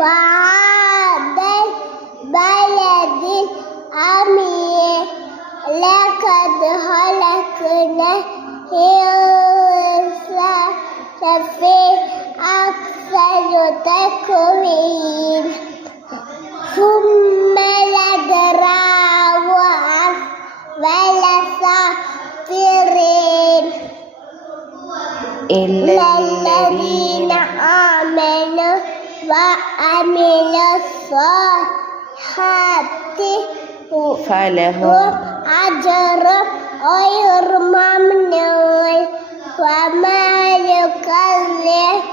وهذا البلد الأمين لقد خلقنا الإنسان في أحسن تقويم ثم رددناه أسفل سافلين إلا الذين آمنوا وعملوا الصالحات فلهم أجر غير ممنون وما يكذبك